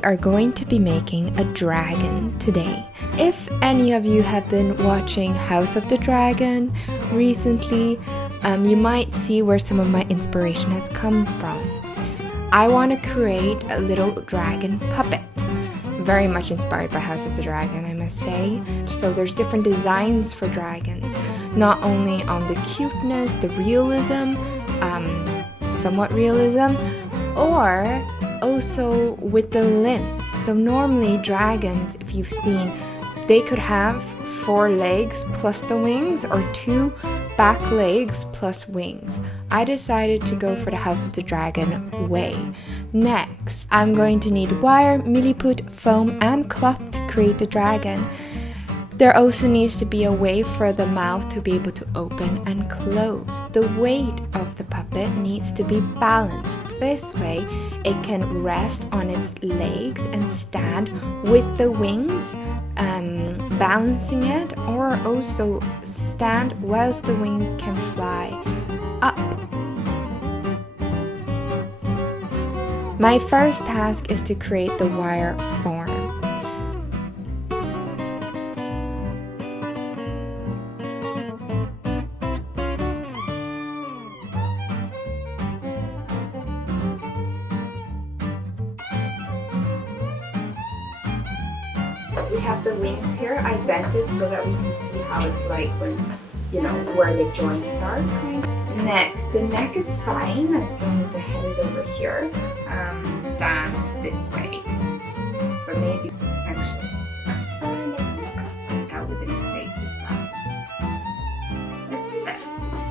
we are going to be making a dragon today. If any of you have been watching House of the Dragon recently, you might see where some of my inspiration has come from. I want to create a little dragon puppet. Very much inspired by House of the Dragon, I must say. So there's different designs for dragons, not only on the cuteness, the realism, somewhat realism, or also with the limbs. So normally dragons, if you've seen, they could have 4 legs plus the wings, or 2 back legs plus wings. I decided to go for the House of the Dragon way. Next, I'm going to need wire, milliput, foam, and cloth to create the dragon. There also needs to be a way for the mouth to be able to open and close. The weight of the puppet needs to be balanced. This way, it can rest on its legs and stand with the wings, balancing it, or also stand whilst the wings can fly up. My first task is to create the wire form. We have the wings here. I bent it so that we can see how it's like when, where the joints are. Next, the neck is fine as long as the head is over here. Stand this way. But maybe, actually, out with the face as well. Let's do that.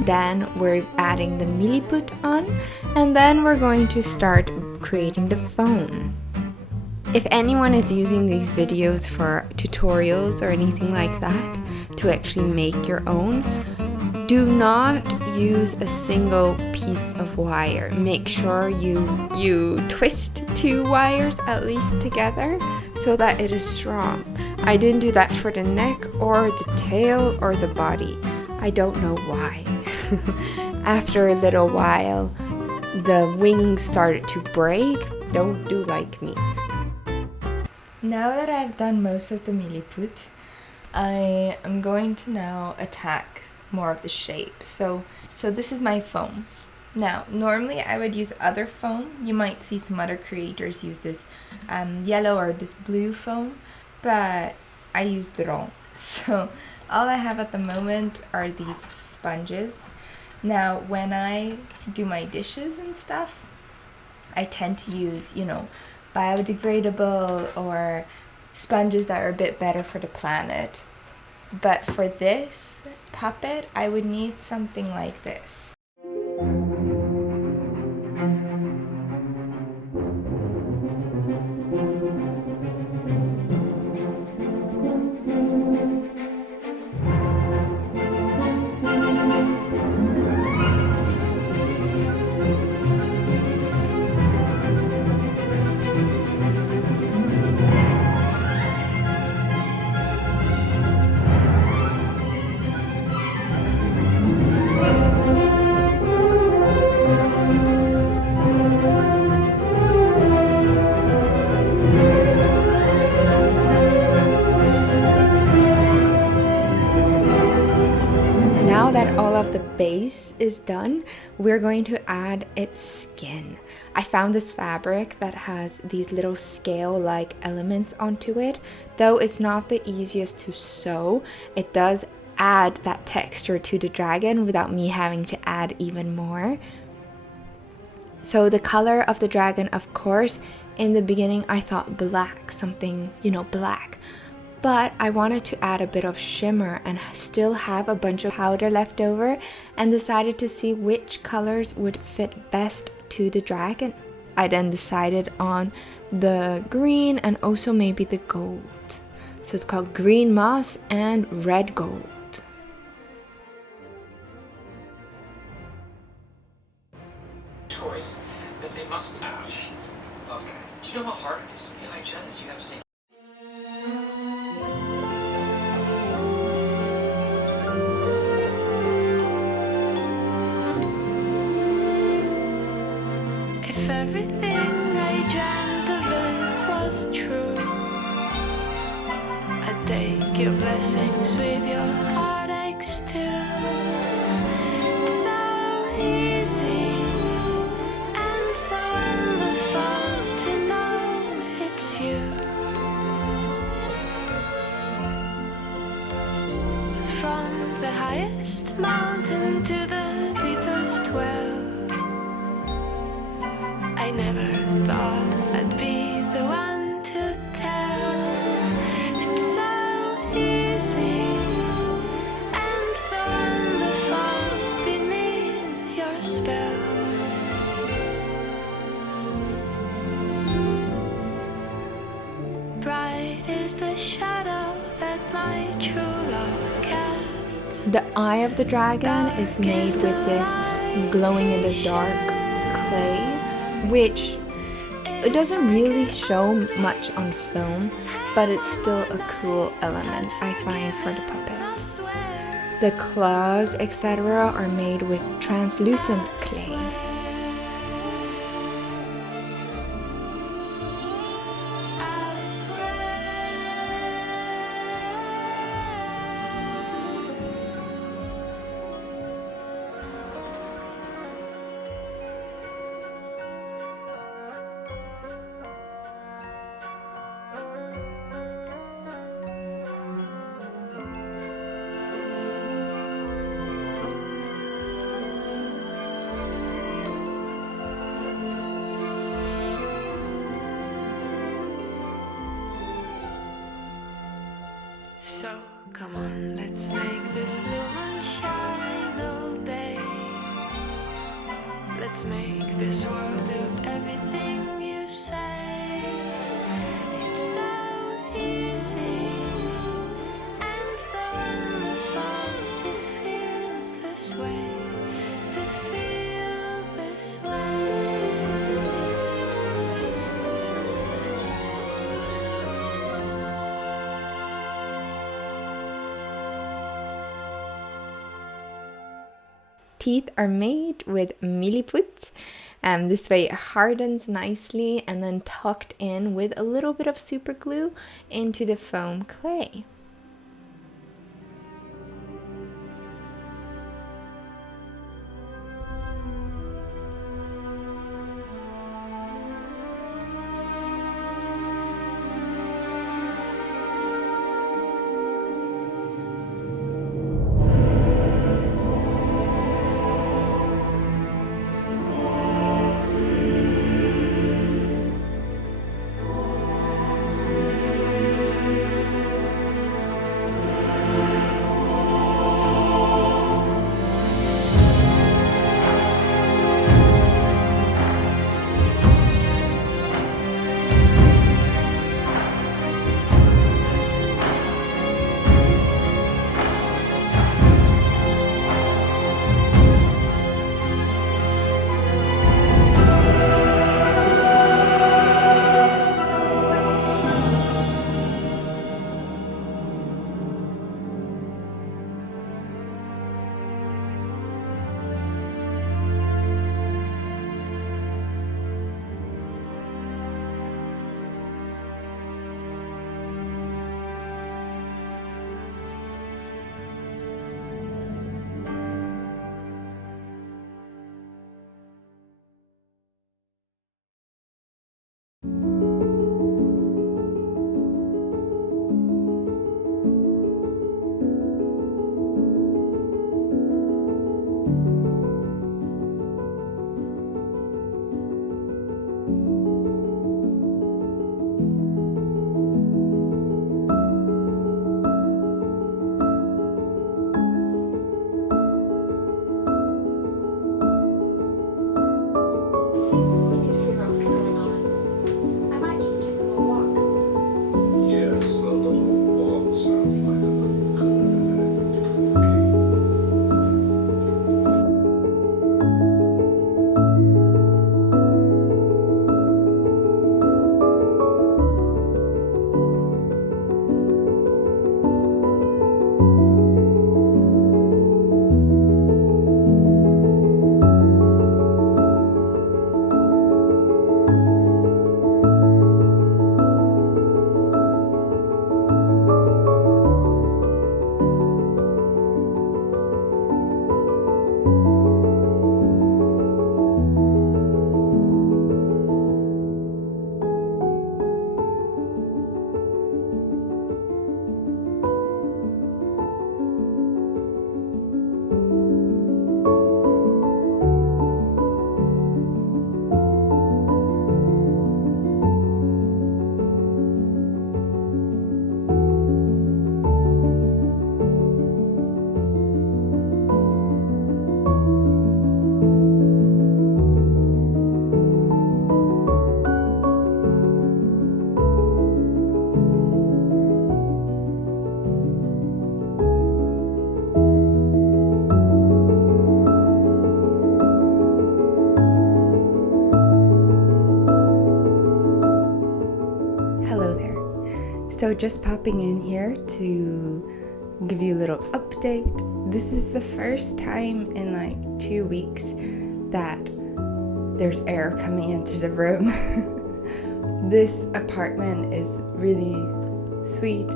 Then we're adding the milliput on, and then we're going to start creating the foam. If anyone is using these videos for tutorials or anything like that to actually make your own, do not use a single piece of wire. Make sure you twist 2 wires at least together so that it is strong. I didn't do that for the neck or the tail or the body. I don't know why. After a little while, the wings started to break. Don't do like me. Now that I've done most of the milliput, I am going to now attack more of the shape. So this is my foam. Now, normally I would use other foam. You might see some other creators use this yellow or this blue foam, but I used it all. So all I have at the moment are these sponges. Now, when I do my dishes and stuff, I tend to use, biodegradable or sponges that are a bit better for the planet. But for this puppet, I would need something like this. Now that all of the base is done, we're going to add its skin. I found this fabric that has these little scale-like elements onto it. Though it's not the easiest to sew, it does add that texture to the dragon without me having to add even more. So the color of the dragon, of course, in the beginning I thought black, something, black. But I wanted to add a bit of shimmer and still have a bunch of powder left over, and decided to see which colors would fit best to the dragon. I then decided on the green and also maybe the gold. So it's called green moss and red gold. Choice, but they must be. Okay. Do you know how hard it is to be hygienist? You have to take. If everything I dreamt of it was your blessings with your heartaches too. It's so easy and so wonderful to know it's you. From the highest mountain to the deepest well, I never thought I'd be the one to tell. It's so easy and so wonderful beneath your spell. Bright is the shadow that my true love casts. The eye of the dragon is made with this glowing in the dark clay, which it doesn't really show much on film, but it's still a cool element I find for the puppet. The claws, etc. are made with translucent clay. So come on, let's make this blue moon shine all day. Let's make this world do everything you say. It's so easy and so wonderful to feel this way, to feel this way. Teeth are made with milliput. This way it hardens nicely and then tucked in with a little bit of super glue into the foam clay. So just popping in here to give you a little update. This is the first time in like 2 weeks that there's air coming into the room. This apartment is really sweet.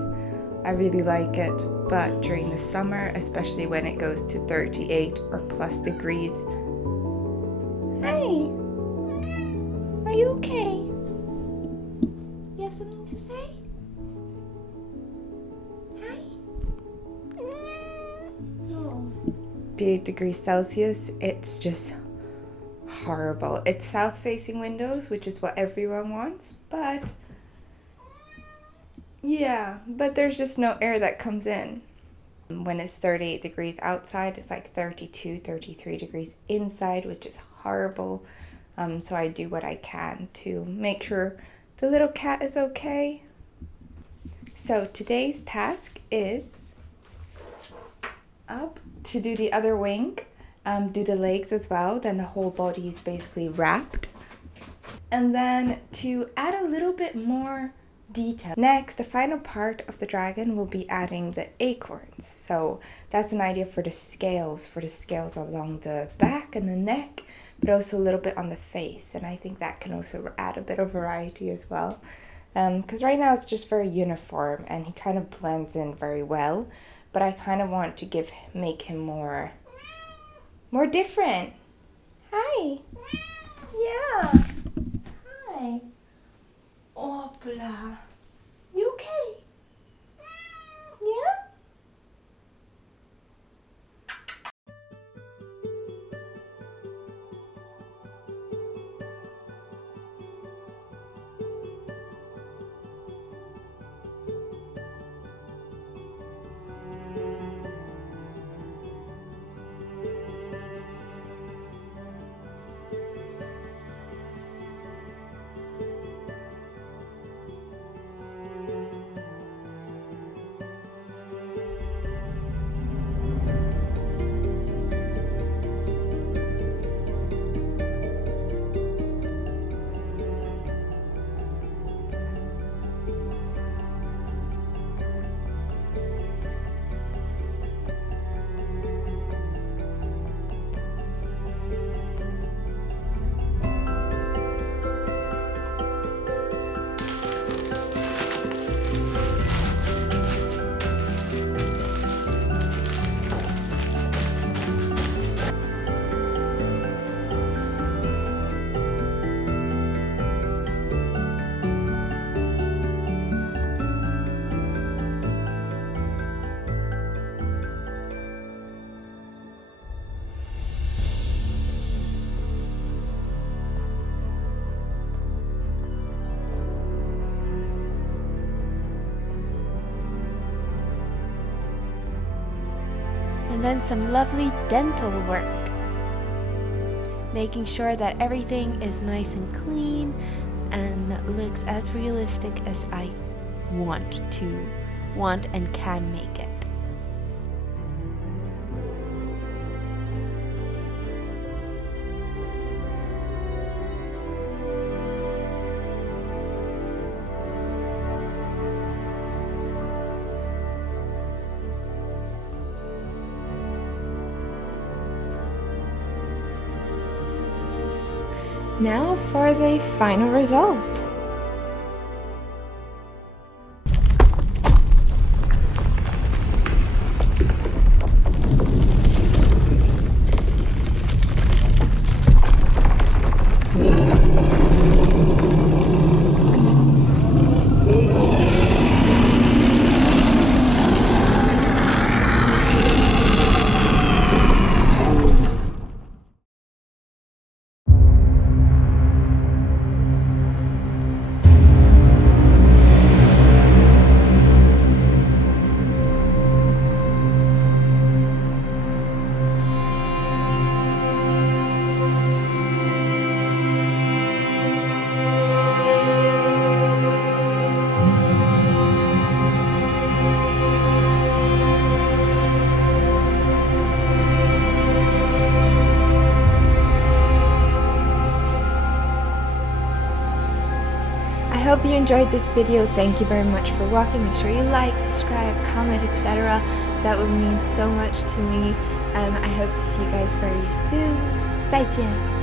I really like it, but during the summer, especially when it goes to 38 or plus degrees. Hey, are you okay? You have something to say? Hi. 38 degrees Celsius, it's just horrible. It's south facing windows, which is what everyone wants, but yeah, but there's just no air that comes in. When it's 38 degrees outside, it's like 32, 33 degrees inside, which is horrible. So I do what I can to make sure the little cat is okay. So today's task is up to do the other wing, do the legs as well, then the whole body is basically wrapped. And then to add a little bit more detail. Next, the final part of the dragon will be adding the acorns. So that's an idea for the scales along the back and the neck, but also a little bit on the face. And I think that can also add a bit of variety as well. Because right now it's just very uniform and he kind of blends in very well. But I kind of want to make him more different. Hi. Yeah. Hi. Opla. You okay? Yeah? And then some lovely dental work. Making sure that everything is nice and clean and looks as realistic as I want and can make it. Now for the final result. hope you enjoyed this video. Thank you very much for watching. Make sure you like, subscribe, comment, etc. That would mean so much to me. I hope to see you guys very soon. 再见。